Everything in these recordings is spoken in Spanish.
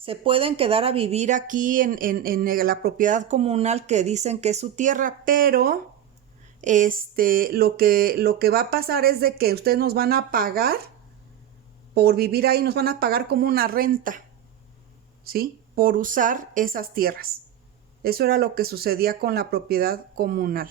se pueden quedar a vivir aquí en la propiedad comunal que dicen que es su tierra, pero lo que va a pasar es de que ustedes nos van a pagar por vivir ahí, nos van a pagar como una renta, ¿sí? Por usar esas tierras. Eso era lo que sucedía con la propiedad comunal.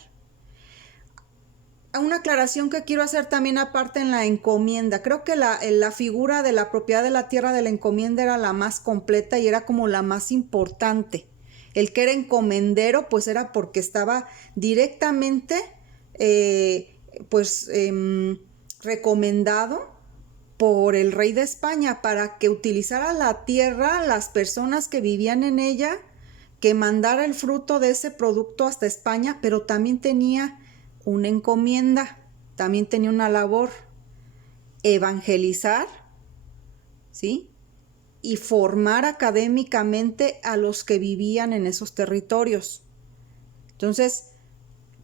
Una aclaración que quiero hacer también aparte en la encomienda. Creo que la figura de la propiedad de la tierra de la encomienda era la más completa y era como la más importante. El que era encomendero pues era porque estaba directamente recomendado por el rey de España para que utilizara la tierra las personas que vivían en ella, que mandara el fruto de ese producto hasta España, pero también tenía una encomienda, también tenía una labor: evangelizar, ¿sí? Y formar académicamente a los que vivían en esos territorios. Entonces,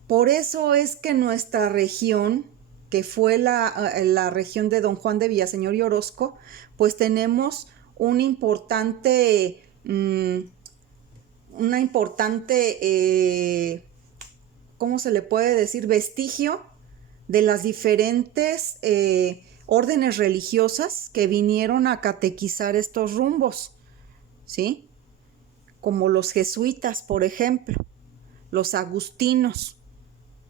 por eso es que nuestra región, que fue la región de Don Juan de Villaseñor y Orozco, pues tenemos una importante, ¿cómo se le puede decir? Vestigio de las diferentes órdenes religiosas que vinieron a catequizar estos rumbos, ¿sí? Como los jesuitas, por ejemplo, los agustinos,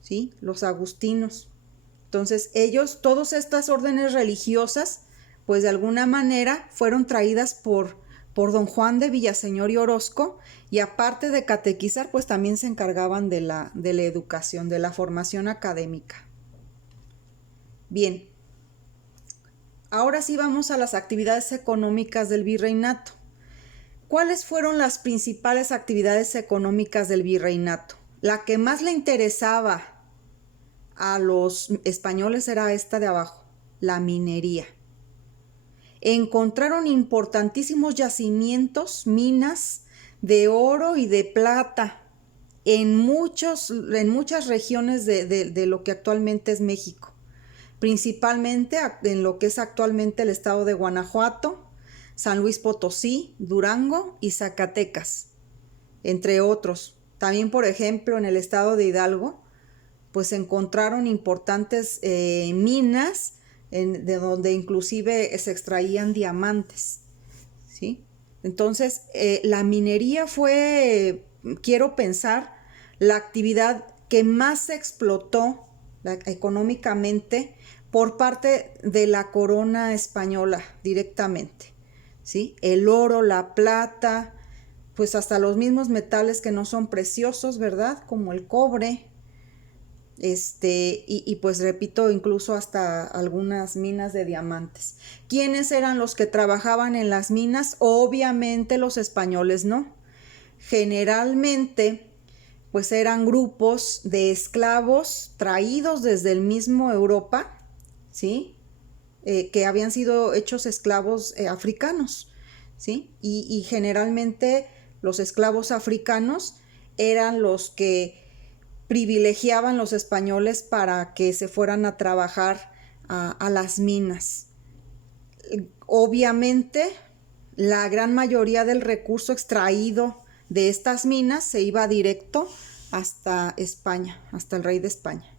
¿sí? Los agustinos. Entonces ellos, todas estas órdenes religiosas, pues de alguna manera fueron traídas por Don Juan de Villaseñor y Orozco, y aparte de catequizar, pues también se encargaban de la educación, de la formación académica. Bien, ahora sí vamos a las actividades económicas del virreinato. ¿Cuáles fueron las principales actividades económicas del virreinato? La que más le interesaba a los españoles era esta de abajo, la minería. Encontraron importantísimos yacimientos, minas de oro y de plata en muchas regiones de lo que actualmente es México, principalmente en lo que es actualmente el estado de Guanajuato, San Luis Potosí, Durango y Zacatecas, entre otros. También, por ejemplo, en el estado de Hidalgo, pues se encontraron importantes minas de donde inclusive se extraían diamantes, ¿sí? Entonces, la minería fue, quiero pensar, la actividad que más se explotó económicamente por parte de la corona española directamente, ¿sí? El oro, la plata, pues hasta los mismos metales que no son preciosos, ¿verdad? Como el cobre, y pues repito, incluso hasta algunas minas de diamantes. ¿Quiénes eran los que trabajaban en las minas? Obviamente los españoles no. Generalmente, pues eran grupos de esclavos traídos desde el mismo Europa, ¿sí? Que habían sido hechos esclavos africanos, ¿sí? Y generalmente los esclavos africanos eran los que privilegiaban los españoles para que se fueran a trabajar a las minas. Obviamente, la gran mayoría del recurso extraído de estas minas se iba directo hasta España, hasta el rey de España.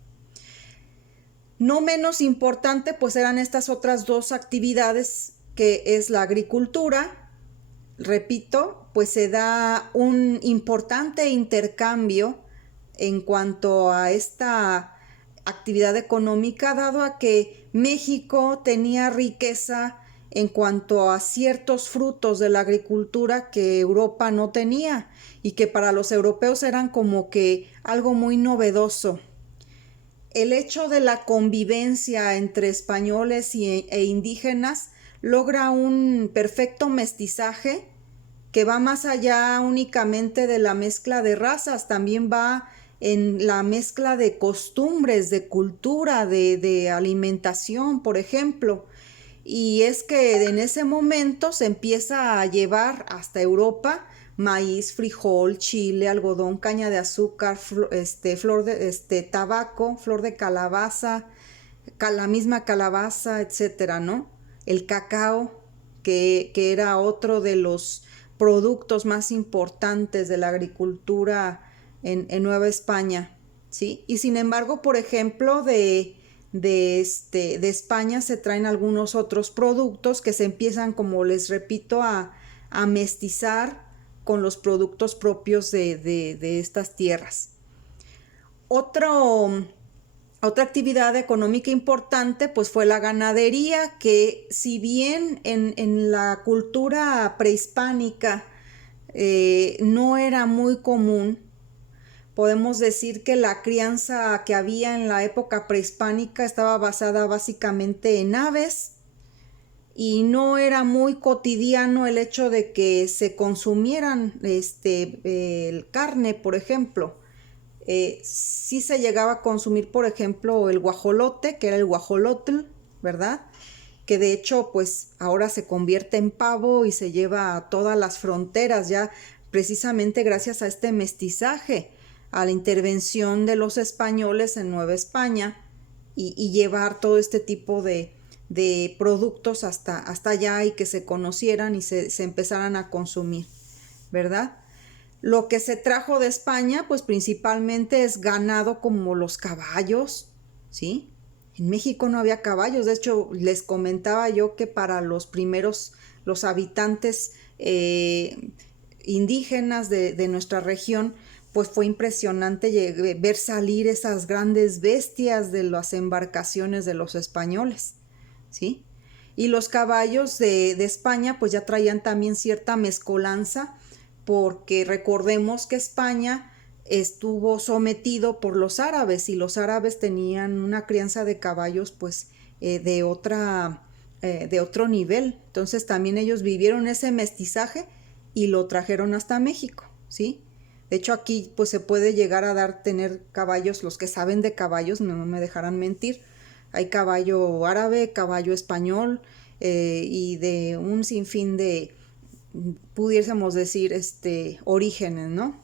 No menos importante, pues eran estas otras dos actividades, que es la agricultura. Repito, pues se da un importante intercambio en cuanto a esta actividad económica, dado a que México tenía riqueza en cuanto a ciertos frutos de la agricultura que Europa no tenía y que para los europeos eran como que algo muy novedoso. El hecho de la convivencia entre españoles e indígenas logra un perfecto mestizaje que va más allá únicamente de la mezcla de razas, también va en la mezcla de costumbres, de cultura, de alimentación, por ejemplo. Y es que en ese momento se empieza a llevar hasta Europa maíz, frijol, chile, algodón, caña de azúcar, flor de tabaco, flor de calabaza, la misma calabaza, etcétera, ¿no? El cacao, que era otro de los productos más importantes de la agricultura en Nueva España, ¿sí? Y sin embargo, por ejemplo, de España se traen algunos otros productos que se empiezan, como les repito, a mestizar con los productos propios de estas tierras. Otra actividad económica importante pues fue la ganadería, que si bien en la cultura prehispánica no era muy común, podemos decir que la crianza que había en la época prehispánica estaba basada básicamente en aves, y no era muy cotidiano el hecho de que se consumieran carne, por ejemplo. Sí se llegaba a consumir, por ejemplo, el guajolote, que era el guajolotl, ¿verdad? Que de hecho, pues ahora se convierte en pavo y se lleva a todas las fronteras, ya precisamente gracias a este mestizaje, a la intervención de los españoles en Nueva España, y llevar todo este tipo de productos hasta allá, y que se conocieran y se empezaran a consumir, ¿verdad? Lo que se trajo de España, pues principalmente es ganado, como los caballos, ¿sí? En México no había caballos. De hecho, les comentaba yo que para los habitantes indígenas de nuestra región, pues fue impresionante ver salir esas grandes bestias de las embarcaciones de los españoles, ¿sí? Y los caballos de España pues ya traían también cierta mezcolanza, porque recordemos que España estuvo sometido por los árabes, y los árabes tenían una crianza de caballos pues de otro nivel. Entonces también ellos vivieron ese mestizaje y lo trajeron hasta México, ¿sí? De hecho aquí pues se puede llegar a tener caballos, los que saben de caballos no me dejarán mentir. Hay caballo árabe, caballo español, y de un sinfín de, pudiésemos decir, orígenes, ¿no?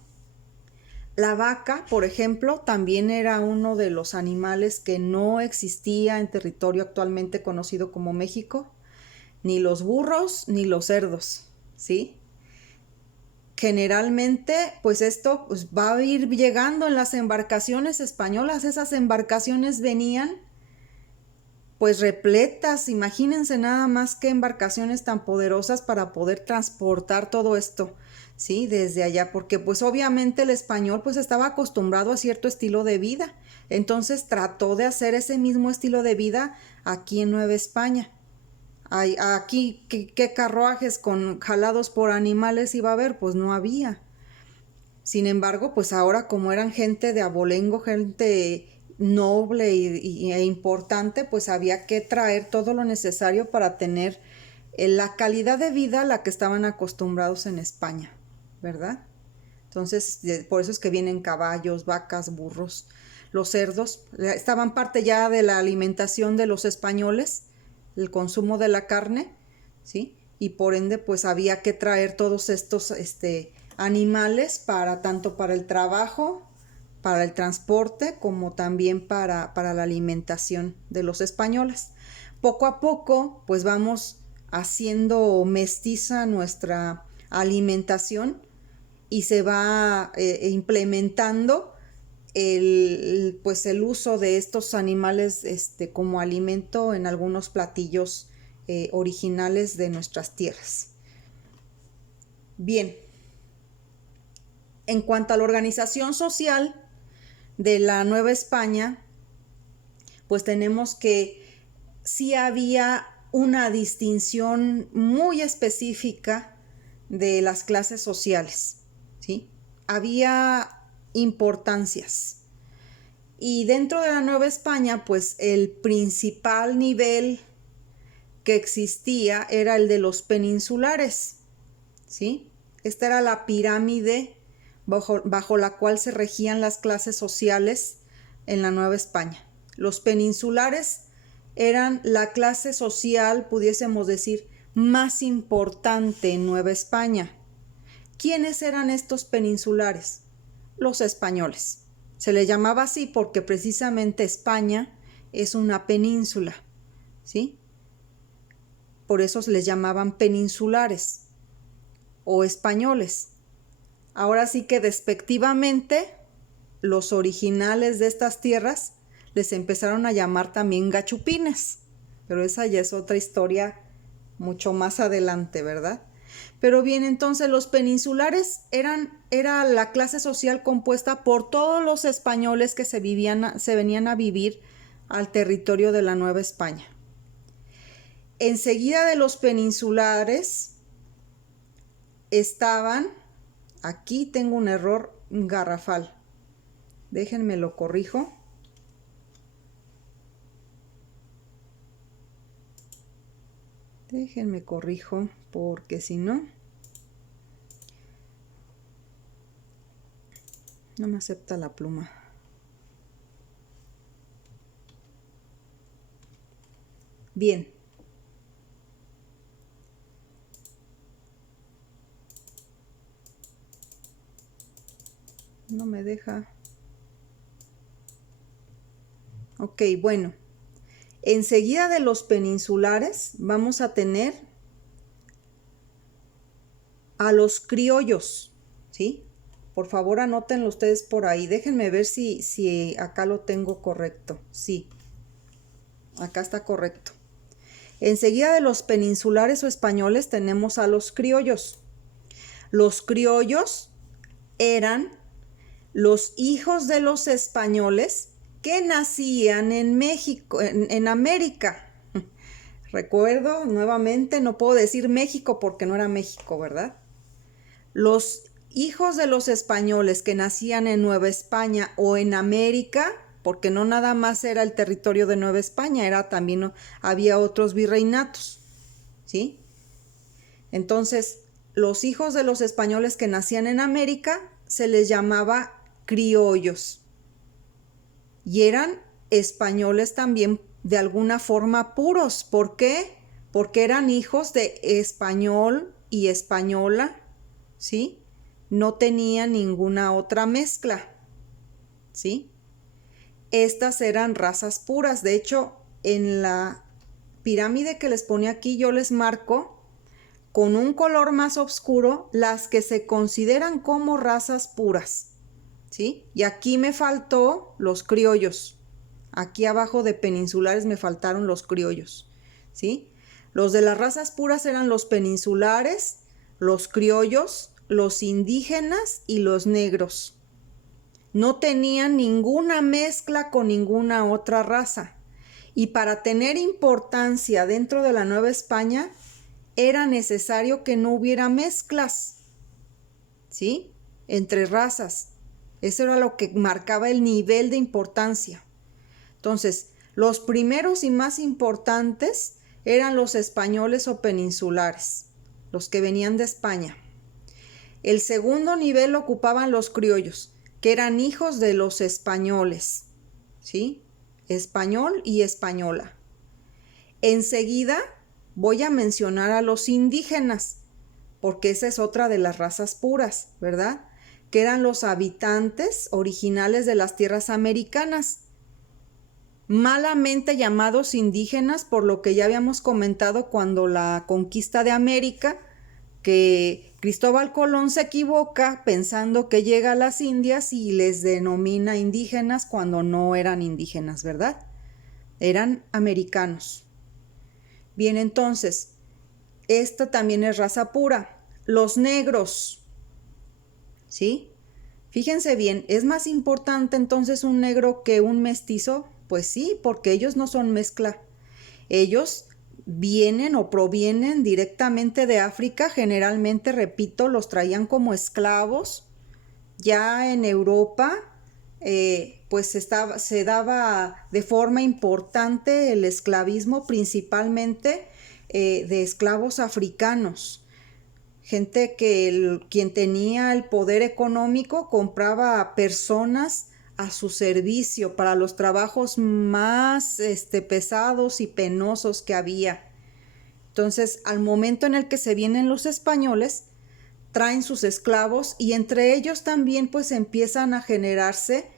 La vaca, por ejemplo, también era uno de los animales que no existía en territorio actualmente conocido como México, ni los burros ni los cerdos, ¿sí? Generalmente, pues esto pues, va a ir llegando en las embarcaciones españolas. Esas embarcaciones venían pues repletas. Imagínense nada más qué embarcaciones tan poderosas para poder transportar todo esto, ¿sí? Desde allá, porque pues obviamente el español pues estaba acostumbrado a cierto estilo de vida, entonces trató de hacer ese mismo estilo de vida aquí en Nueva España. Aquí, ¿qué carruajes jalados por animales iba a haber? Pues no había. Sin embargo, pues ahora, como eran gente de abolengo, gente noble e importante, pues había que traer todo lo necesario para tener la calidad de vida a la que estaban acostumbrados en España, ¿verdad? Entonces, por eso es que vienen caballos, vacas, burros. Los cerdos estaban parte ya de la alimentación de los españoles, el consumo de la carne, ¿sí? Y por ende, pues había que traer todos estos animales tanto para el trabajo, para el transporte, como también para la alimentación de los españoles. Poco a poco, pues vamos haciendo mestiza nuestra alimentación, y se va implementando el uso de estos animales como alimento en algunos platillos originales de nuestras tierras. Bien, en cuanto a la organización social de la Nueva España, pues tenemos que sí había una distinción muy específica de las clases sociales, ¿sí? Había importancias. Y dentro de la Nueva España, pues el principal nivel que existía era el de los peninsulares, ¿sí? Esta era la pirámide bajo la cual se regían las clases sociales en la Nueva España. Los peninsulares eran la clase social, pudiésemos decir, más importante en Nueva España. ¿Quiénes eran estos peninsulares? Los españoles. Se le llamaba así porque precisamente España es una península, ¿sí? Por eso se les llamaban peninsulares. o españoles. Ahora sí que despectivamente los originales de estas tierras les empezaron a llamar también gachupines, pero esa ya es otra historia mucho más adelante, ¿verdad? Pero bien, entonces los peninsulares era la clase social compuesta por todos los españoles que se venían a vivir al territorio de la Nueva España. Enseguida de los peninsulares estaban, aquí tengo un error garrafal, déjenme lo corrijo. Déjenme corrijo porque si no, no me acepta la pluma. Bien. No me deja. Ok, bueno. Enseguida de los peninsulares vamos a tener a los criollos, ¿sí? Por favor, anótenlo ustedes por ahí. Déjenme ver si acá lo tengo correcto. Sí, acá está correcto. Enseguida de los peninsulares o españoles tenemos a los criollos. Los criollos eran los hijos de los españoles que nacían en México, en América. Recuerdo nuevamente, no puedo decir México porque no era México, ¿verdad? Los hijos de los españoles que nacían en Nueva España o en América, porque no nada más era el territorio de Nueva España, era también había otros virreinatos, ¿sí? Entonces, los hijos de los españoles que nacían en América se les llamaba criollos y eran españoles también de alguna forma puros. ¿Por qué? Porque eran hijos de español y española, ¿sí? No tenían ninguna otra mezcla, ¿sí? Estas eran razas puras. De hecho, en la pirámide que les pone aquí yo les marco con un color más oscuro las que se consideran como razas puras, ¿sí? Y aquí me faltó los criollos. Aquí abajo de peninsulares me faltaron los criollos, ¿sí? Los de las razas puras eran los peninsulares, los criollos, los indígenas y los negros. No tenían ninguna mezcla con ninguna otra raza. Y para tener importancia dentro de la Nueva España, era necesario que no hubiera mezclas, ¿sí? Entre razas. Eso era lo que marcaba el nivel de importancia. Entonces, los primeros y más importantes eran los españoles o peninsulares, los que venían de España. El segundo nivel lo ocupaban los criollos, que eran hijos de los españoles, ¿sí? Español y española. Enseguida voy a mencionar a los indígenas, porque esa es otra de las razas puras, ¿verdad? Que eran los habitantes originales de las tierras americanas, malamente llamados indígenas por lo que ya habíamos comentado cuando la conquista de América, que Cristóbal Colón se equivoca pensando que llega a las Indias y les denomina indígenas cuando no eran indígenas, ¿verdad? Eran americanos. Bien, entonces, esta también es raza pura. Los negros, ¿sí? Fíjense bien, ¿es más importante entonces un negro que un mestizo? Pues sí, porque ellos no son mezcla. Ellos vienen o provienen directamente de África, generalmente, repito, los traían como esclavos. Ya en Europa, pues se daba de forma importante el esclavismo, principalmente de esclavos africanos. Gente quien tenía el poder económico compraba a personas a su servicio para los trabajos más pesados y penosos que había. Entonces, al momento en el que se vienen los españoles, traen sus esclavos y entre ellos también pues empiezan a generarse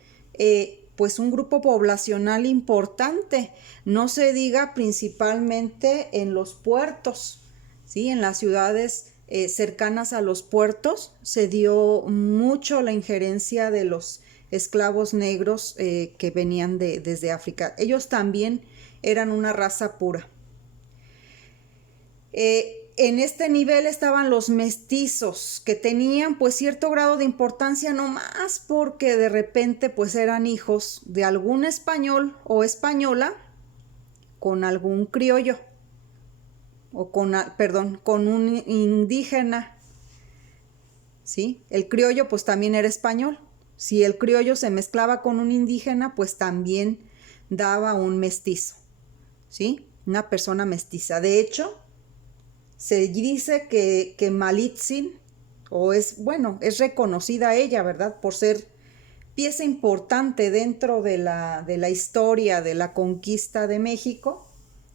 pues un grupo poblacional importante. No se diga principalmente en los puertos, ¿sí? En las ciudades cercanas a los puertos, se dio mucho la injerencia de los esclavos negros que venían desde África. Ellos también eran una raza pura. En este nivel estaban los mestizos, que tenían pues cierto grado de importancia, no más porque de repente pues eran hijos de algún español o española con algún criollo, o con un indígena, ¿sí? El criollo pues también era español. Si el criollo se mezclaba con un indígena, pues también daba un mestizo, ¿sí? Una persona mestiza. De hecho, se dice que Malitzin, es reconocida ella, ¿verdad? Por ser pieza importante dentro de la historia de la conquista de México,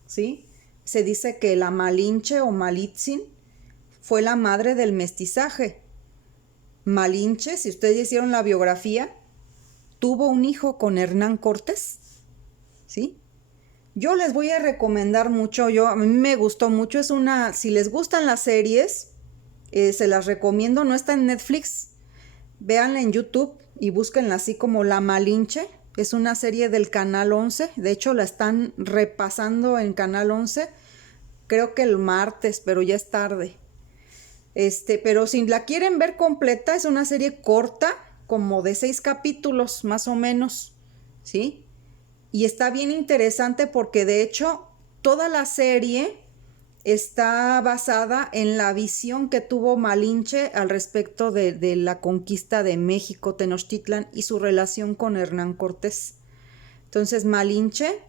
¿sí? Se dice que la Malinche o Malitzin fue la madre del mestizaje. Malinche, si ustedes hicieron la biografía, tuvo un hijo con Hernán Cortés, ¿sí? Yo les voy a recomendar mucho, a mí me gustó mucho, si les gustan las series, se las recomiendo, no está en Netflix, véanla en YouTube y búsquenla así como La Malinche, es una serie del Canal 11, de hecho la están repasando en Canal 11, creo que el martes, pero ya es tarde. Pero si la quieren ver completa, es una serie corta, como de 6 capítulos más o menos, ¿sí? Y está bien interesante porque de hecho toda la serie está basada en la visión que tuvo Malinche al respecto de la conquista de México, Tenochtitlan, y su relación con Hernán Cortés. Entonces Malinche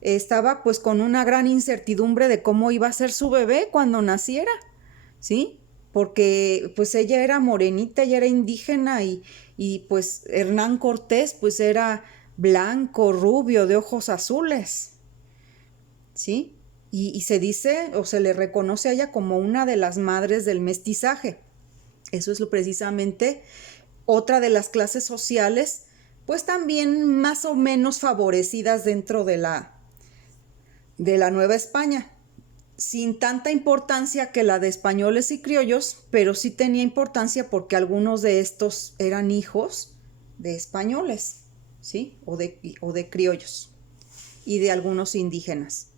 estaba pues con una gran incertidumbre de cómo iba a ser su bebé cuando naciera, ¿sí? Porque pues ella era morenita, ella era indígena y pues Hernán Cortés pues era blanco, rubio, de ojos azules, ¿sí? Y se dice o se le reconoce a ella como una de las madres del mestizaje. Eso es precisamente otra de las clases sociales, pues también más o menos favorecidas dentro de la Nueva España. Sin tanta importancia que la de españoles y criollos, pero sí tenía importancia porque algunos de estos eran hijos de españoles, ¿sí? O de criollos y de algunos indígenas.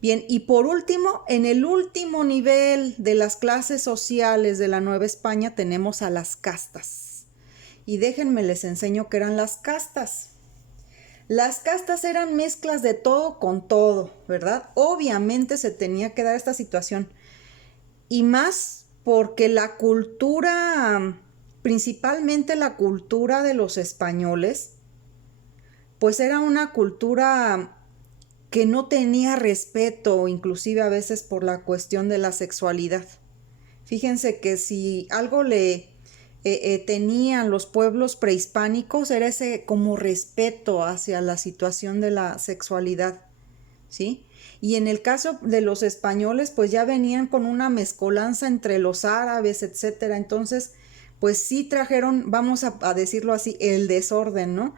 Bien, y por último, en el último nivel de las clases sociales de la Nueva España tenemos a las castas. Y déjenme les enseño qué eran las castas. Las castas eran mezclas de todo con todo, ¿verdad? Obviamente se tenía que dar esta situación. Y más porque la cultura, principalmente la cultura de los españoles, pues era una cultura que no tenía respeto, inclusive a veces por la cuestión de la sexualidad. Fíjense que si algo tenían los pueblos prehispánicos era ese como respeto hacia la situación de la sexualidad, ¿sí? Y en el caso de los españoles, pues ya venían con una mezcolanza entre los árabes, etcétera. Entonces, pues sí trajeron, vamos a decirlo así, el desorden, ¿no?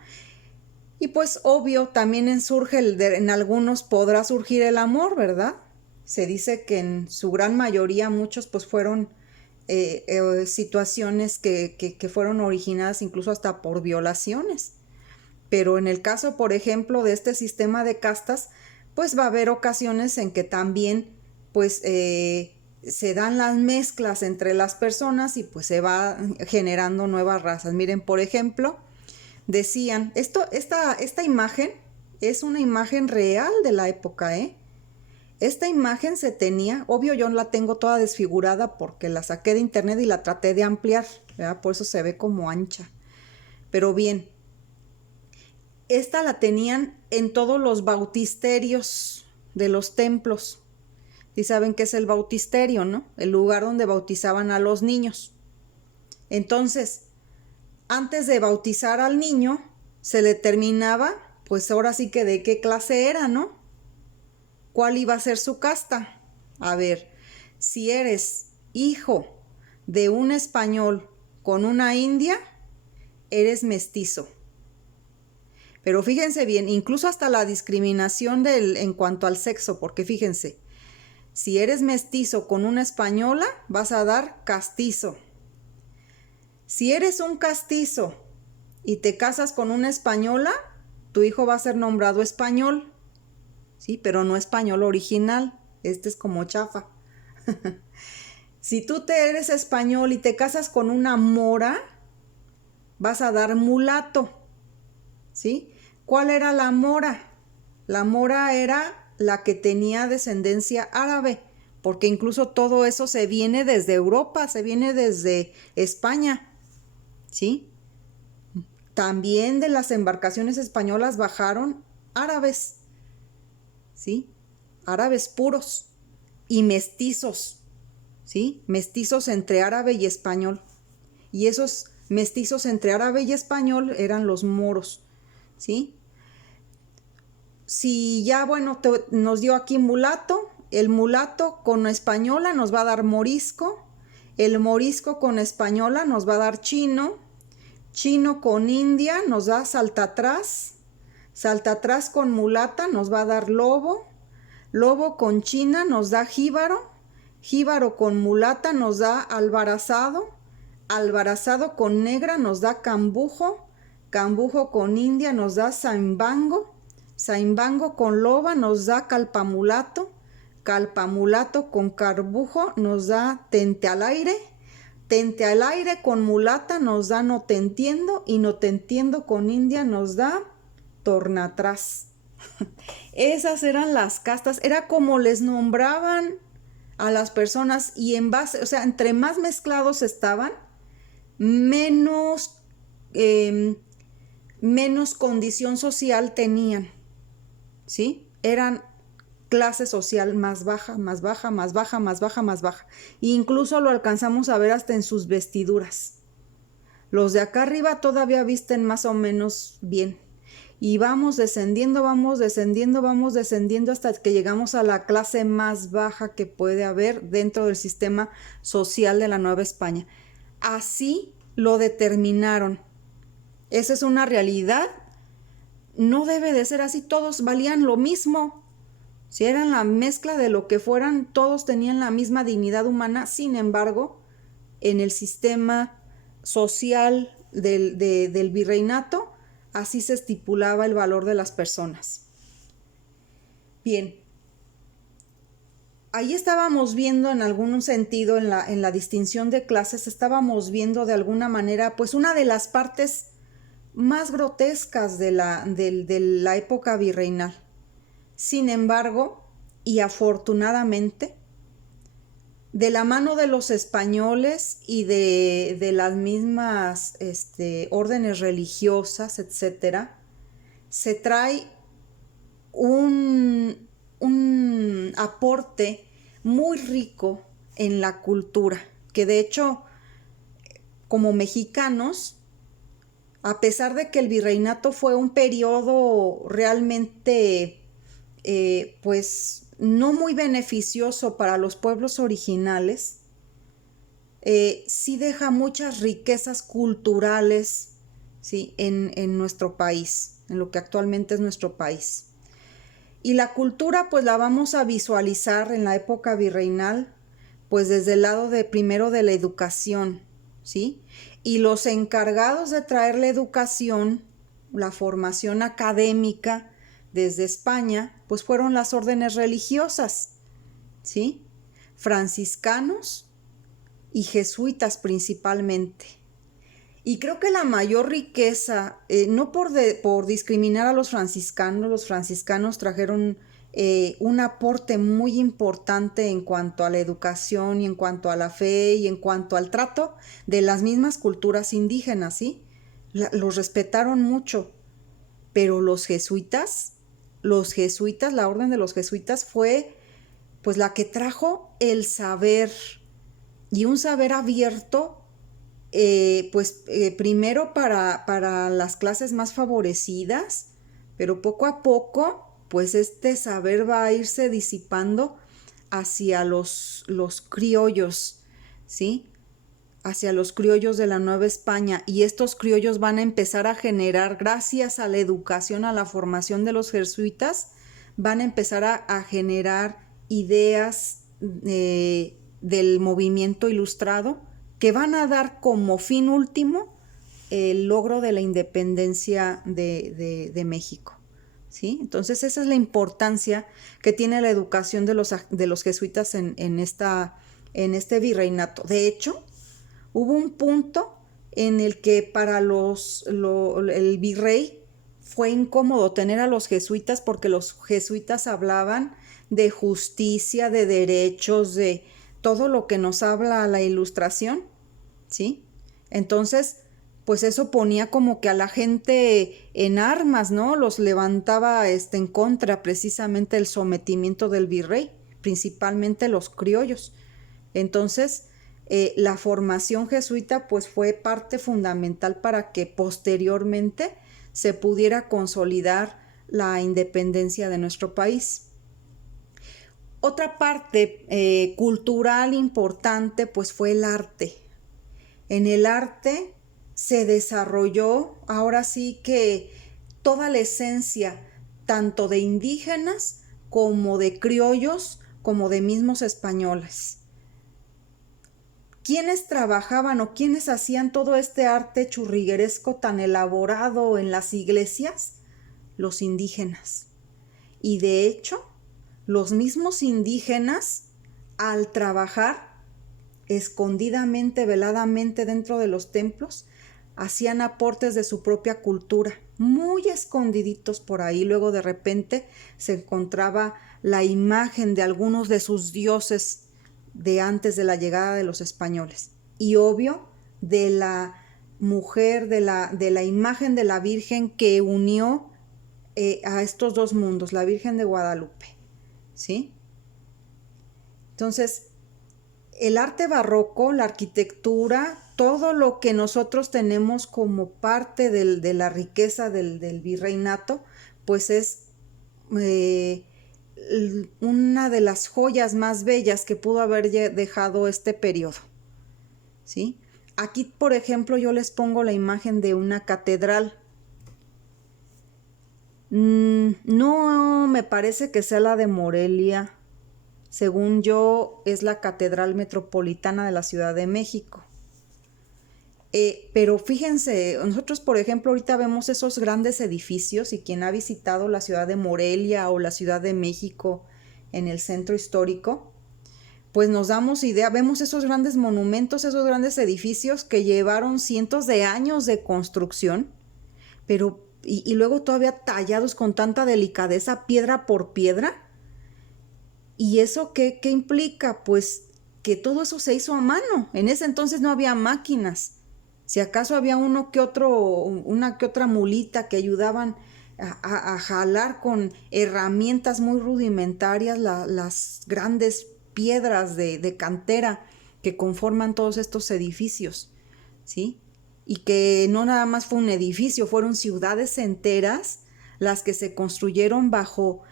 Y pues obvio, también en algunos podrá surgir el amor, ¿verdad? Se dice que en su gran mayoría muchos pues fueron situaciones que fueron originadas incluso hasta por violaciones. Pero en el caso, por ejemplo, de este sistema de castas, pues va a haber ocasiones en que también pues se dan las mezclas entre las personas y pues se va generando nuevas razas. Miren, por ejemplo, decían, esta imagen es una imagen real de la época, ¿eh? Esta imagen se tenía, obvio yo la tengo toda desfigurada porque la saqué de internet y la traté de ampliar, ¿verdad? Por eso se ve como ancha. Pero bien, esta la tenían en todos los bautisterios de los templos. Y saben qué es el bautisterio, ¿no? El lugar donde bautizaban a los niños. Entonces, antes de bautizar al niño, se determinaba, pues ahora sí que de qué clase era, ¿no? ¿Cuál iba a ser su casta? A ver, si eres hijo de un español con una india, eres mestizo. Pero fíjense bien, incluso hasta la discriminación en cuanto al sexo, porque fíjense, Si eres mestizo con una española, vas a dar castizo. Si eres un castizo y te casas con una española, tu hijo va a ser nombrado español, ¿sí? Pero no español original, este es como chafa. Si tú te eres español y te casas con una mora, vas a dar mulato, ¿sí? ¿Cuál era la mora? La mora era la que tenía descendencia árabe, porque incluso todo eso se viene desde Europa, se viene desde España, ¿sí? También de las embarcaciones españolas bajaron árabes, ¿sí? Árabes puros y mestizos, ¿sí? Mestizos entre árabe y español. Y esos mestizos entre árabe y español eran los moros, ¿sí? Si ya, bueno, nos dio aquí mulato, el mulato con española nos va a dar morisco, el morisco con española nos va a dar chino, chino con india nos da saltatrás, saltatrás con mulata nos va a dar lobo, lobo con china nos da jíbaro, jíbaro con mulata nos da albarazado, albarazado con negra nos da cambujo, cambujo con india nos da saimbango, saimbango con loba nos da calpamulato, calpamulato con carbujo nos da tente al aire con mulata nos da no te entiendo y no te entiendo con india nos da tornatrás. Esas eran las castas, era como les nombraban a las personas y en base, o sea, entre más mezclados estaban, menos, menos condición social tenían, ¿sí? Eran clase social más baja, más baja, más baja, más baja, más baja. E incluso lo alcanzamos a ver hasta en sus vestiduras. Los de acá arriba todavía visten más o menos bien. Y vamos descendiendo, vamos descendiendo, vamos descendiendo hasta que llegamos a la clase más baja que puede haber dentro del sistema social de la Nueva España. Así lo determinaron. Esa es una realidad. No debe de ser así. Todos valían lo mismo. Si eran la mezcla de lo que fueran, todos tenían la misma dignidad humana. Sin embargo, en el sistema social del virreinato, así se estipulaba el valor de las personas. Bien, ahí estábamos viendo en algún sentido, en la distinción de clases, estábamos viendo de alguna manera, pues una de las partes más grotescas de la época virreinal. Sin embargo, y afortunadamente, de la mano de los españoles y de las mismas órdenes religiosas, etcétera, se trae un aporte muy rico en la cultura, que de hecho, como mexicanos, a pesar de que el virreinato fue un periodo realmente, pues, no muy beneficioso para los pueblos originales, sí deja muchas riquezas culturales, ¿sí? en nuestro país, en lo que actualmente es nuestro país. Y la cultura pues la vamos a visualizar en la época virreinal, pues desde el lado primero de la educación, ¿sí? Y los encargados de traer la educación, la formación académica desde España, pues fueron las órdenes religiosas, ¿sí? Franciscanos y jesuitas principalmente. Y creo que la mayor riqueza, no por discriminar a los franciscanos trajeron un aporte muy importante en cuanto a la educación y en cuanto a la fe y en cuanto al trato de las mismas culturas indígenas, ¿sí? Los respetaron mucho, pero los jesuitas, la orden de los jesuitas fue pues la que trajo el saber y un saber abierto, primero para las clases más favorecidas, pero poco a poco, pues este saber va a irse disipando hacia los criollos, ¿sí? Hacia los criollos de la Nueva España, y estos criollos van a empezar a generar, gracias a la educación, a la formación de los jesuitas, van a empezar a generar ideas del movimiento ilustrado que van a dar como fin último el logro de la independencia de México, ¿sí? Entonces esa es la importancia que tiene la educación de los jesuitas en este virreinato. De hecho, hubo un punto en el que para el virrey fue incómodo tener a los jesuitas porque los jesuitas hablaban de justicia, de derechos, de todo lo que nos habla la Ilustración, ¿sí? Entonces, pues eso ponía como que a la gente en armas, ¿no? Los levantaba en contra precisamente del sometimiento del virrey, principalmente los criollos. Entonces, la formación jesuita pues fue parte fundamental para que posteriormente se pudiera consolidar la independencia de nuestro país. Otra parte cultural importante pues fue el arte. En el arte se desarrolló ahora sí que toda la esencia tanto de indígenas como de criollos como de mismos españoles. ¿Quiénes trabajaban o quiénes hacían todo este arte churrigueresco tan elaborado en las iglesias? Los indígenas. Y de hecho, los mismos indígenas, al trabajar escondidamente, veladamente dentro de los templos, hacían aportes de su propia cultura, muy escondiditos por ahí. Luego de repente se encontraba la imagen de algunos de sus dioses de antes de la llegada de los españoles. Y obvio, de la mujer, de la imagen de la Virgen que unió a estos dos mundos, la Virgen de Guadalupe, ¿sí? Entonces, el arte barroco, la arquitectura, todo lo que nosotros tenemos como parte de la riqueza del virreinato, pues es una de las joyas más bellas que pudo haber dejado este periodo, ¿sí? Aquí, por ejemplo, yo les pongo la imagen de una catedral. No me parece que sea la de Morelia. Según yo, es la Catedral Metropolitana de la Ciudad de México. Pero fíjense, nosotros, por ejemplo, ahorita vemos esos grandes edificios y quien ha visitado la ciudad de Morelia o la Ciudad de México en el centro histórico, pues nos damos idea, vemos esos grandes monumentos, esos grandes edificios que llevaron cientos de años de construcción, pero y luego todavía tallados con tanta delicadeza, piedra por piedra. ¿Y eso qué implica? Pues que todo eso se hizo a mano. En ese entonces no había máquinas. Si acaso había una que otra mulita que ayudaban a jalar con herramientas muy rudimentarias las grandes piedras de cantera que conforman todos estos edificios, ¿sí? Y que no nada más fue un edificio, fueron ciudades enteras las que se construyeron bajo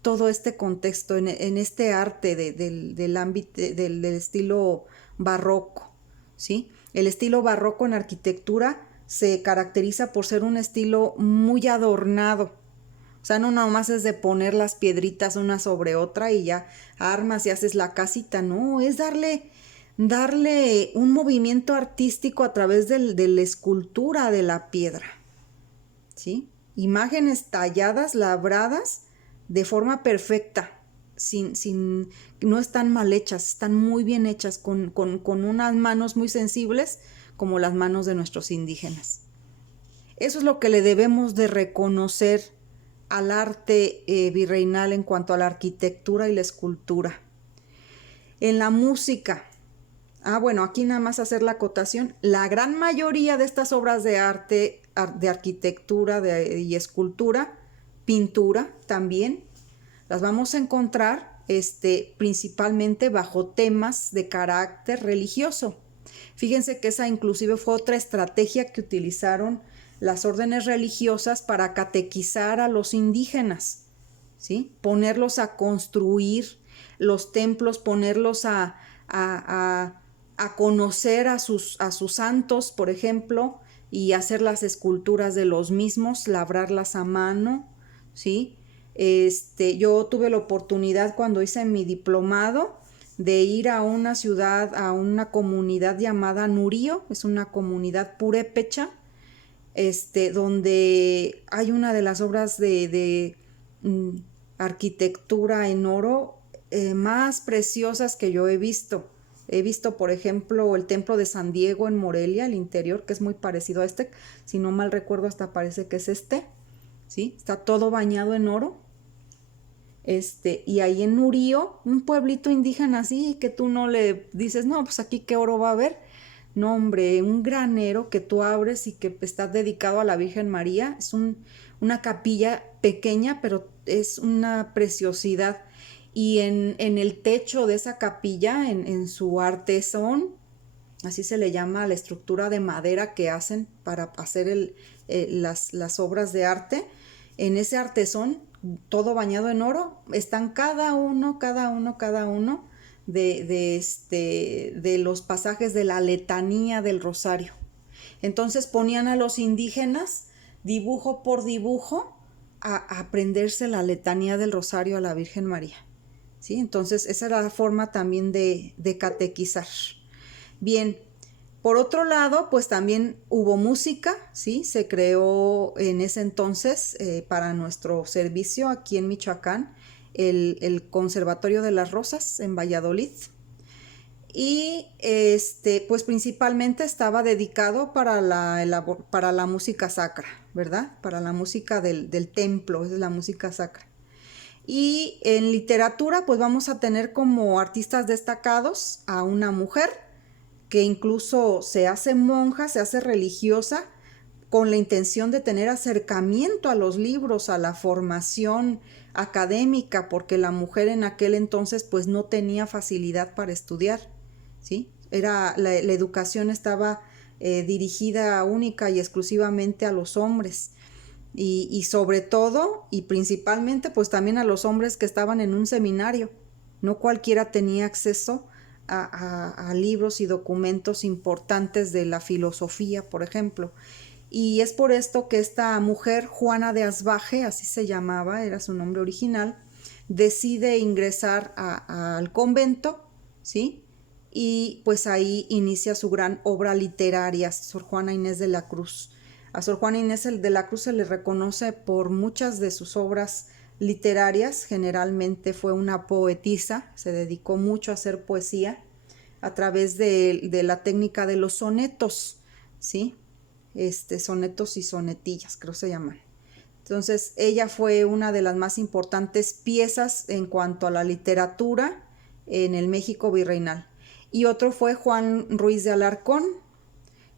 todo este contexto, en este arte del ámbito del estilo barroco, ¿sí? El estilo barroco en arquitectura se caracteriza por ser un estilo muy adornado. O sea, no nomás es de poner las piedritas una sobre otra y ya armas y haces la casita, no, es darle un movimiento artístico a través de la escultura de la piedra, ¿sí? Imágenes talladas, labradas de forma perfecta, no están mal hechas, están muy bien hechas, con unas manos muy sensibles como las manos de nuestros indígenas. Eso es lo que le debemos de reconocer al arte virreinal en cuanto a la arquitectura y la escultura. En la música, bueno, aquí nada más hacer la acotación, la gran mayoría de estas obras de arte, de arquitectura y escultura, pintura también, las vamos a encontrar principalmente bajo temas de carácter religioso. Fíjense que esa inclusive fue otra estrategia que utilizaron las órdenes religiosas para catequizar a los indígenas, ¿sí? Ponerlos a construir los templos, ponerlos a conocer a sus santos, por ejemplo, y hacer las esculturas de los mismos, labrarlas a mano, ¿sí? Yo tuve la oportunidad cuando hice mi diplomado de ir a una ciudad, a una comunidad llamada Nurío, es una comunidad purépecha, donde hay una de las obras de arquitectura en oro más preciosas que yo he visto. He visto, por ejemplo, el templo de San Diego en Morelia, el interior, que es muy parecido a este. Si no mal recuerdo, hasta parece que es este. ¿Sí? Está todo bañado en oro. Y ahí en Nurío, un pueblito indígena así, que tú no le dices, no, pues aquí qué oro va a haber. No, hombre, un granero que tú abres y que está dedicado a la Virgen María. Es una capilla pequeña, pero es una preciosidad. Y en el techo de esa capilla, en su artesón, así se le llama a la estructura de madera que hacen para hacer las obras de arte, en ese artesón, todo bañado en oro, están cada uno de los pasajes de la letanía del rosario. Entonces ponían a los indígenas, dibujo por dibujo, a aprenderse la letanía del rosario a la Virgen María. ¿Sí? Entonces esa era la forma también de catequizar. Bien, por otro lado, pues también hubo música, ¿sí? Se creó en ese entonces para nuestro servicio aquí en Michoacán el Conservatorio de las Rosas en Valladolid. Y pues principalmente estaba dedicado para la música sacra, ¿verdad? Para la música del templo, esa es la música sacra. Y en literatura, pues vamos a tener como artistas destacados a una mujer que incluso se hace monja, se hace religiosa, con la intención de tener acercamiento a los libros, a la formación académica, porque la mujer en aquel entonces pues no tenía facilidad para estudiar, ¿sí? La educación estaba dirigida única y exclusivamente a los hombres. Y sobre todo y principalmente pues también a los hombres que estaban en un seminario. No cualquiera tenía acceso a libros y documentos importantes de la filosofía, por ejemplo. Y es por esto que esta mujer, Juana de Asbaje, así se llamaba, era su nombre original, decide ingresar al convento, ¿sí? Y pues ahí inicia su gran obra literaria, Sor Juana Inés de la Cruz. A Sor Juana Inés de la Cruz se le reconoce por muchas de sus obras literarias. Generalmente fue una poetisa, se dedicó mucho a hacer poesía a través de la técnica de los sonetos, ¿sí? Sonetos y sonetillas, creo se llaman. Entonces, ella fue una de las más importantes piezas en cuanto a la literatura en el México virreinal. Y otro fue Juan Ruiz de Alarcón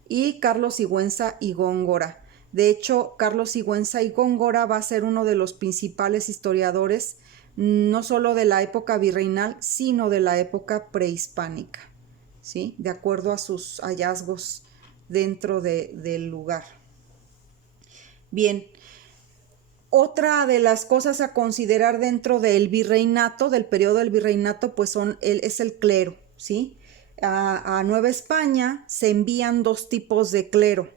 y Carlos Sigüenza y Góngora. De hecho, Carlos Sigüenza y Góngora va a ser uno de los principales historiadores, no solo de la época virreinal, sino de la época prehispánica, ¿sí? De acuerdo a sus hallazgos dentro del lugar. Bien, otra de las cosas a considerar dentro del virreinato, del periodo del virreinato, pues es el clero, ¿sí? A Nueva España se envían dos tipos de clero,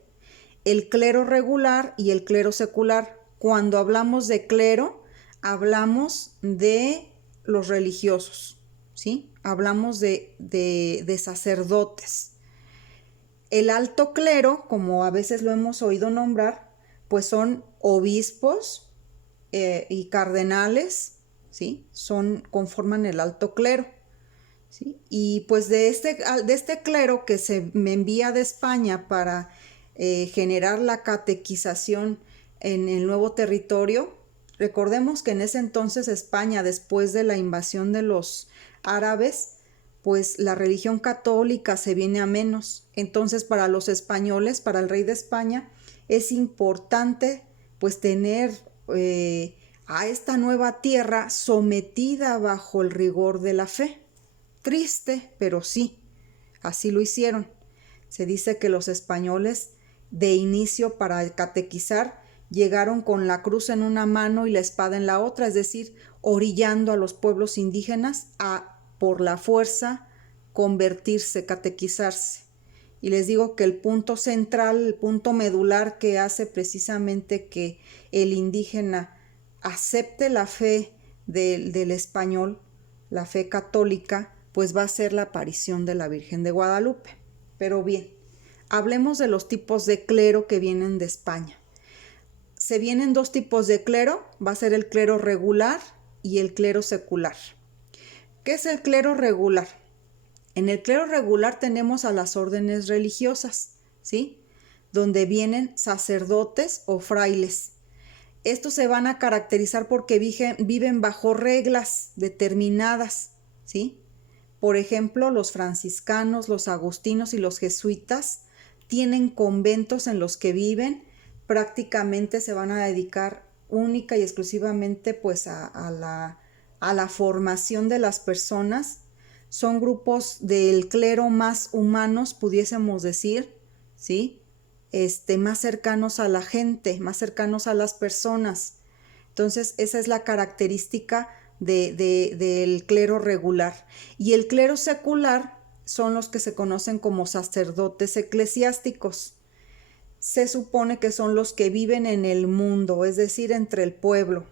el clero regular y el clero secular. Cuando hablamos de clero, hablamos de los religiosos, ¿sí? Hablamos de sacerdotes. El alto clero, como a veces lo hemos oído nombrar, pues son obispos y cardenales, ¿sí? Conforman el alto clero. ¿Sí? Y pues de este clero que se me envía de España para generar la catequización en el nuevo territorio, recordemos que en ese entonces España, después de la invasión de los árabes, pues la religión católica se viene a menos. Entonces para los españoles, para el rey de España, es importante pues tener a esta nueva tierra sometida bajo el rigor de la fe. Triste, pero sí, así lo hicieron. Se dice que los españoles de inicio para catequizar llegaron con la cruz en una mano y la espada en la otra, es decir, orillando a los pueblos indígenas a por la fuerza convertirse, catequizarse. Y les digo que el punto central, el punto medular que hace precisamente que el indígena acepte la fe del español, la fe católica, pues va a ser la aparición de la Virgen de Guadalupe. Pero bien, hablemos de los tipos de clero que vienen de España. Se vienen dos tipos de clero, va a ser el clero regular y el clero secular. ¿Qué es el clero regular? En el clero regular tenemos a las órdenes religiosas, ¿sí? Donde vienen sacerdotes o frailes. Estos se van a caracterizar porque viven bajo reglas determinadas, ¿sí? Por ejemplo, los franciscanos, los agustinos y los jesuitas tienen conventos en los que viven, prácticamente se van a dedicar única y exclusivamente pues a la formación de las personas. Son grupos del clero más humanos, pudiésemos decir, ¿sí? Más cercanos a la gente, más cercanos a las personas. Entonces, esa es la característica del clero regular. Y el clero secular son los que se conocen como sacerdotes eclesiásticos. Se supone que son los que viven en el mundo, es decir, entre el pueblo.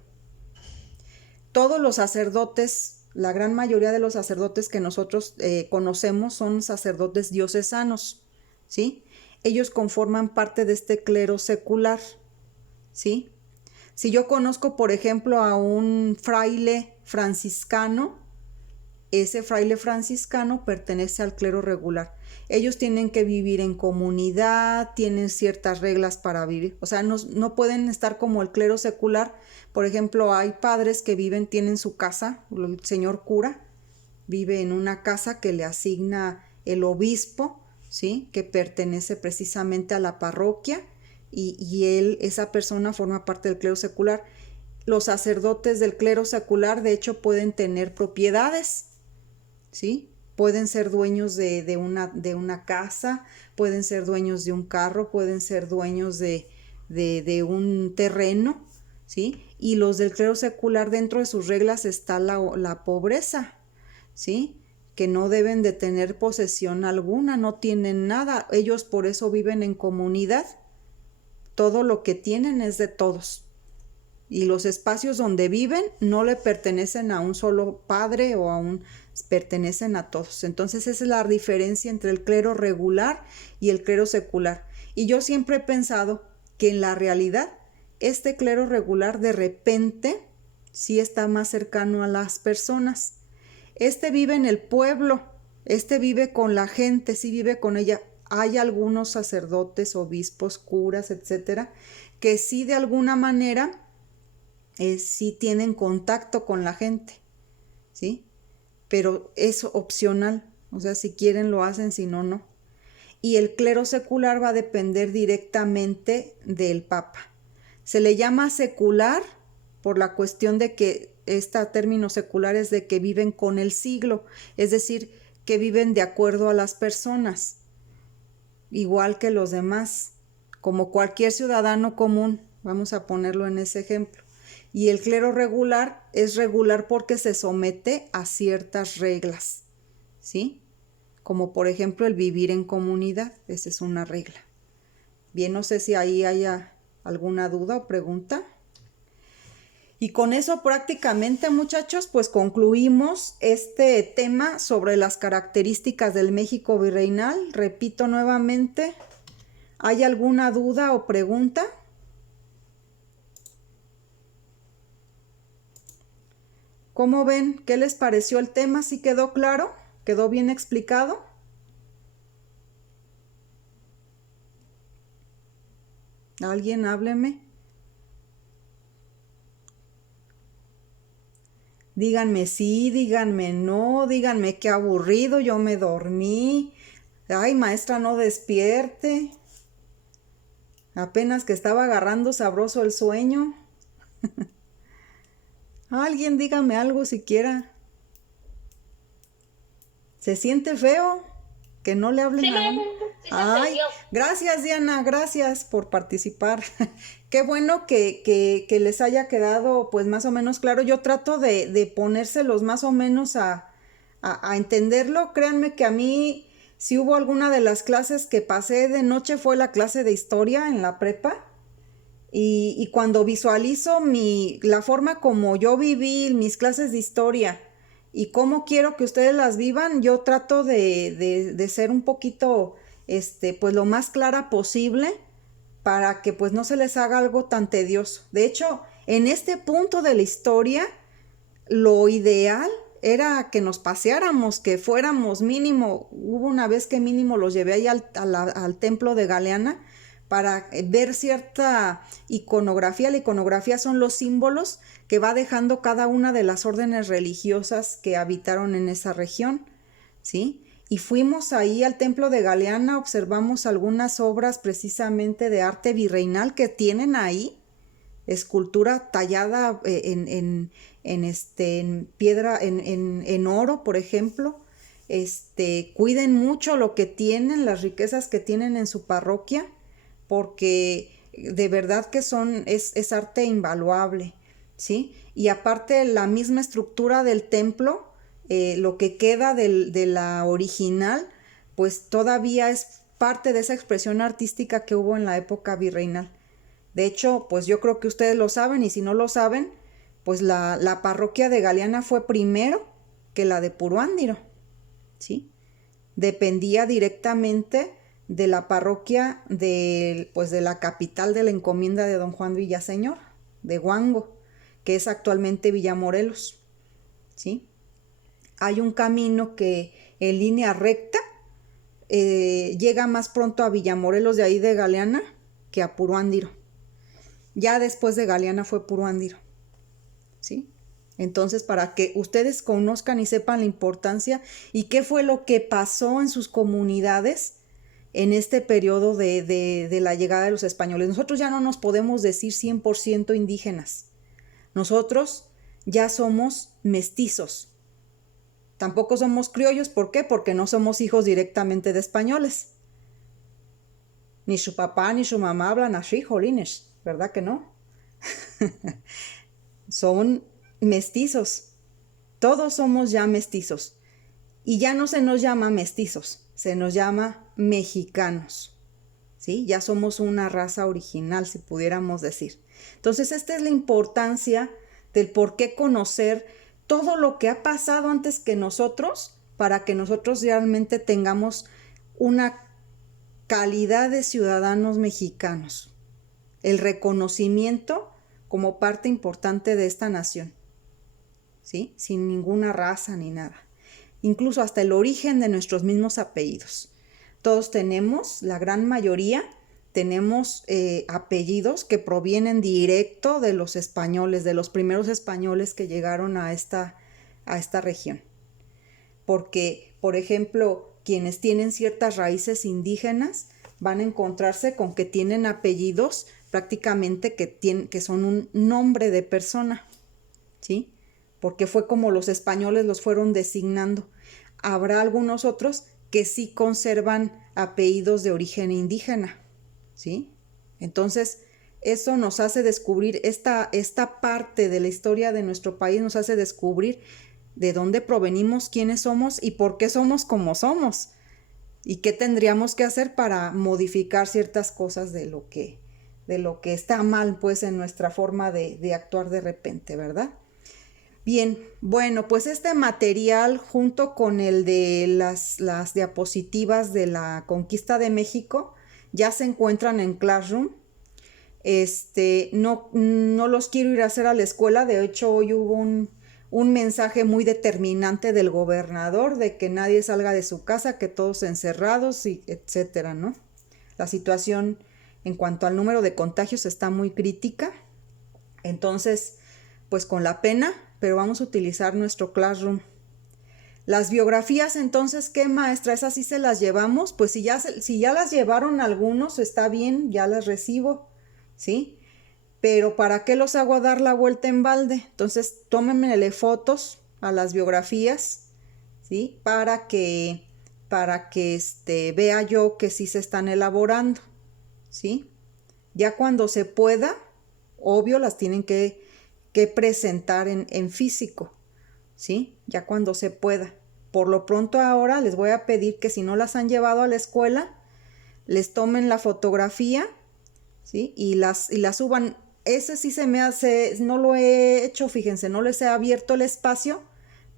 Todos los sacerdotes, la gran mayoría de los sacerdotes que nosotros conocemos son sacerdotes diocesanos, ¿sí? Ellos conforman parte de este clero secular, ¿sí? Si yo conozco, por ejemplo, a un fraile franciscano, ese fraile franciscano pertenece al clero regular. Ellos tienen que vivir en comunidad, tienen ciertas reglas para vivir. O sea, no pueden estar como el clero secular. Por ejemplo, hay padres que tienen su casa, el señor cura vive en una casa que le asigna el obispo, ¿sí? Que pertenece precisamente a la parroquia y esa persona forma parte del clero secular. Los sacerdotes del clero secular, de hecho, pueden tener propiedades, ¿sí? Pueden ser dueños de una casa, pueden ser dueños de un carro, pueden ser dueños de un terreno, ¿sí? Y los del clero secular, dentro de sus reglas está la pobreza, ¿sí? Que no deben de tener posesión alguna, no tienen nada. Ellos por eso viven en comunidad. Todo lo que tienen es de todos. Y los espacios donde viven no le pertenecen a un solo padre pertenecen a todos. Entonces esa es la diferencia entre el clero regular y el clero secular. Y yo siempre he pensado que en la realidad este clero regular de repente sí está más cercano a las personas. Vive en el pueblo, vive con la gente, sí vive con ella. Hay algunos sacerdotes, obispos, curas, etcétera, que sí de alguna manera sí tienen contacto con la gente, ¿sí? Pero es opcional, o sea, si quieren lo hacen, si no, no. Y el clero secular va a depender directamente del Papa. Se le llama secular por la cuestión de que este término secular es de que viven con el siglo, es decir, que viven de acuerdo a las personas, igual que los demás, como cualquier ciudadano común, vamos a ponerlo en ese ejemplo. Y el clero regular es regular porque se somete a ciertas reglas, ¿sí? Como por ejemplo el vivir en comunidad, esa es una regla. Bien, no sé si ahí haya alguna duda o pregunta. Y con eso prácticamente, muchachos, pues concluimos este tema sobre las características del México virreinal. Repito nuevamente, ¿hay alguna duda o pregunta? ¿Cómo ven? ¿Qué les pareció el tema? ¿Sí quedó claro? ¿Quedó bien explicado? ¿Alguien hábleme? Díganme sí, díganme no, díganme qué aburrido, yo me dormí. Ay, maestra, no despierte. Apenas que estaba agarrando sabroso el sueño. Alguien dígame algo siquiera. ¿Se siente feo? Que no le hablen a uno. Sí, Ay, gracias Diana, gracias por participar. Qué bueno que les haya quedado pues más o menos claro. Yo trato de ponérselos más o menos a entenderlo. Créanme que a mí, si hubo alguna de las clases que pasé de noche, fue la clase de historia en la prepa. Y cuando visualizo la forma como yo viví mis clases de historia y cómo quiero que ustedes las vivan, yo trato de ser un poquito, pues lo más clara posible para que pues no se les haga algo tan tedioso. De hecho, en este punto de la historia, lo ideal era que nos paseáramos, que fuéramos mínimo, hubo una vez que mínimo los llevé ahí al templo de Galeana para ver cierta iconografía. La iconografía son los símbolos que va dejando cada una de las órdenes religiosas que habitaron en esa región, ¿sí? Y fuimos ahí al templo de Galeana, observamos algunas obras precisamente de arte virreinal que tienen ahí, escultura tallada en piedra, en oro, por ejemplo. Cuiden mucho lo que tienen, las riquezas que tienen en su parroquia, porque de verdad que es arte invaluable, ¿sí? Y aparte la misma estructura del templo, lo que queda de la original, pues todavía es parte de esa expresión artística que hubo en la época virreinal. De hecho, pues yo creo que ustedes lo saben, y si no lo saben, pues la parroquia de Galeana fue primero que la de Puruándiro, ¿sí? Dependía directamente de la parroquia pues de la capital de la encomienda de don Juan Villaseñor, de Huango, que es actualmente Villamorelos, ¿sí? Hay un camino que en línea recta llega más pronto a Villamorelos de ahí de Galeana que a Puruándiro. Ya después de Galeana fue Puruándiro, ¿sí? Entonces, para que ustedes conozcan y sepan la importancia y qué fue lo que pasó en sus comunidades en este periodo de la llegada de los españoles. Nosotros ya no nos podemos decir 100% indígenas. Nosotros ya somos mestizos. Tampoco somos criollos. ¿Por qué? Porque no somos hijos directamente de españoles. Ni su papá ni su mamá hablan así, jolines, ¿verdad que no? Son mestizos. Todos somos ya mestizos. Y ya no se nos llama mestizos, se nos llama mexicanos, ¿sí? Ya somos una raza original, si pudiéramos decir. Entonces, esta es la importancia del por qué conocer todo lo que ha pasado antes que nosotros, para que nosotros realmente tengamos una calidad de ciudadanos mexicanos, el reconocimiento como parte importante de esta nación, ¿sí? Sin ninguna raza ni nada. Incluso hasta el origen de nuestros mismos apellidos. Todos tenemos, la gran mayoría, tenemos apellidos que provienen directo de los españoles, de los primeros españoles que llegaron a esta región. Porque, por ejemplo, quienes tienen ciertas raíces indígenas van a encontrarse con que tienen apellidos prácticamente que son un nombre de persona, ¿sí? Porque fue como los españoles los fueron designando. Habrá algunos otros que sí conservan apellidos de origen indígena, ¿sí? Entonces, eso nos hace descubrir, esta parte de la historia de nuestro país nos hace descubrir de dónde provenimos, quiénes somos y por qué somos como somos. Y qué tendríamos que hacer para modificar ciertas cosas de lo que está mal, pues, en nuestra forma de actuar de repente, ¿verdad? Bien, bueno, pues este material junto con el de las diapositivas de la conquista de México ya se encuentran en Classroom. No los quiero ir a hacer a la escuela. De hecho, hoy hubo un mensaje muy determinante del gobernador de que nadie salga de su casa, que todos encerrados, y etcétera, ¿no? La situación en cuanto al número de contagios está muy crítica. Entonces, pues con la pena, pero vamos a utilizar nuestro Classroom. Las biografías, entonces, ¿qué, maestra? ¿Esas sí se las llevamos? Pues si ya las llevaron algunos, está bien, ya las recibo, ¿sí? Pero ¿para qué los hago a dar la vuelta en balde? Entonces, tómenmele fotos a las biografías, ¿sí? Para que vea yo que sí se están elaborando, ¿sí? Ya cuando se pueda, obvio, las tienen que presentar en físico, ¿sí? Ya cuando se pueda. Por lo pronto ahora les voy a pedir que si no las han llevado a la escuela, les tomen la fotografía, ¿sí? Y las suban. Ese sí se me hace, no lo he hecho, fíjense, no les he abierto el espacio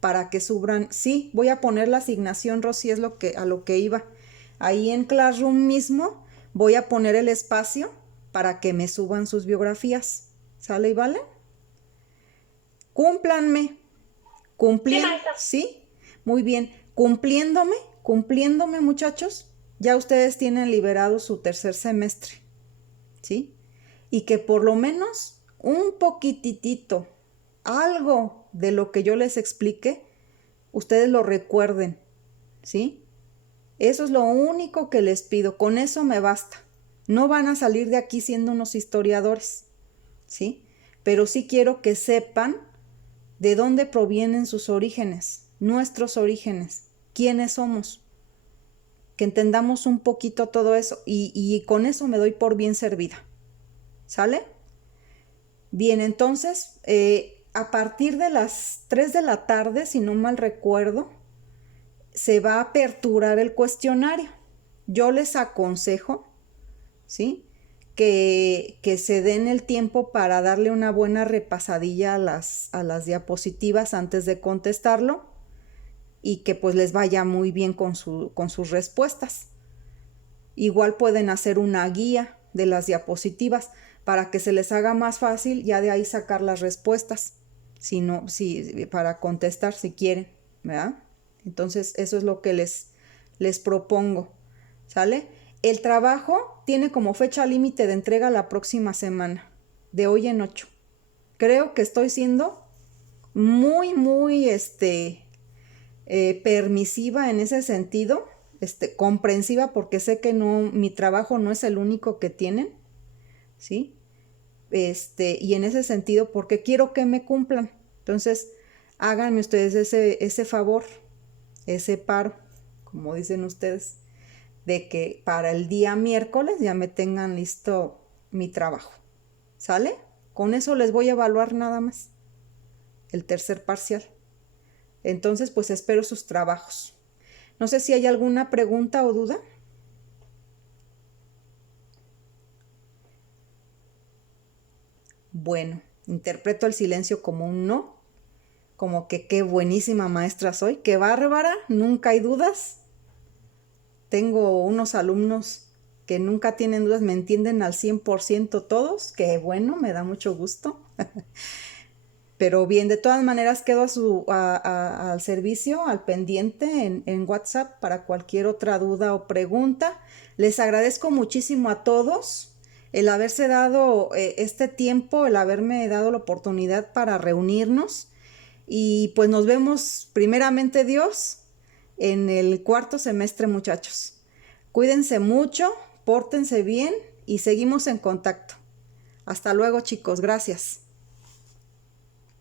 para que suban. Sí, voy a poner la asignación, Rosy, es a lo que iba. Ahí en Classroom mismo voy a poner el espacio para que me suban sus biografías. ¿Sale y vale? Cúmplanme. Cumpliendo. ¿Sí? Muy bien. Cumpliéndome, muchachos, ya ustedes tienen liberado su tercer semestre. ¿Sí? Y que por lo menos un poquitito, algo de lo que yo les explique, ustedes lo recuerden. ¿Sí? Eso es lo único que les pido. Con eso me basta. No van a salir de aquí siendo unos historiadores. ¿Sí? Pero sí quiero que sepan de dónde provienen sus orígenes, nuestros orígenes, quiénes somos, que entendamos un poquito todo eso y con eso me doy por bien servida. ¿Sale? Bien, entonces, a partir de las 3 de la tarde, si no mal recuerdo, se va a aperturar el cuestionario. Yo les aconsejo, ¿sí?, que se den el tiempo para darle una buena repasadilla a las diapositivas antes de contestarlo y que pues les vaya muy bien con sus respuestas. Igual pueden hacer una guía de las diapositivas para que se les haga más fácil ya de ahí sacar las respuestas, para contestar si quieren, ¿verdad? Entonces eso es lo que les propongo, ¿sale? El trabajo tiene como fecha límite de entrega la próxima semana, de hoy en 8. Creo que estoy siendo muy, muy permisiva en ese sentido, comprensiva, porque sé que mi trabajo no es el único que tienen, ¿sí? Y en ese sentido, porque quiero que me cumplan. Entonces, háganme ustedes ese favor, ese paro, como dicen ustedes, de que para el día miércoles ya me tengan listo mi trabajo. ¿Sale? Con eso les voy a evaluar nada más el tercer parcial. Entonces, pues espero sus trabajos. No sé si hay alguna pregunta o duda. Bueno, interpreto el silencio como un no, como que qué buenísima maestra soy, qué bárbara, nunca hay dudas. Tengo unos alumnos que nunca tienen dudas, me entienden al 100% todos, que bueno, me da mucho gusto. Pero bien, de todas maneras quedo al servicio, al pendiente en WhatsApp para cualquier otra duda o pregunta. Les agradezco muchísimo a todos el haberse dado este tiempo, el haberme dado la oportunidad para reunirnos. Y pues nos vemos, primeramente Dios, en el cuarto semestre, muchachos. Cuídense mucho, pórtense bien y seguimos en contacto. Hasta luego, chicos. Gracias.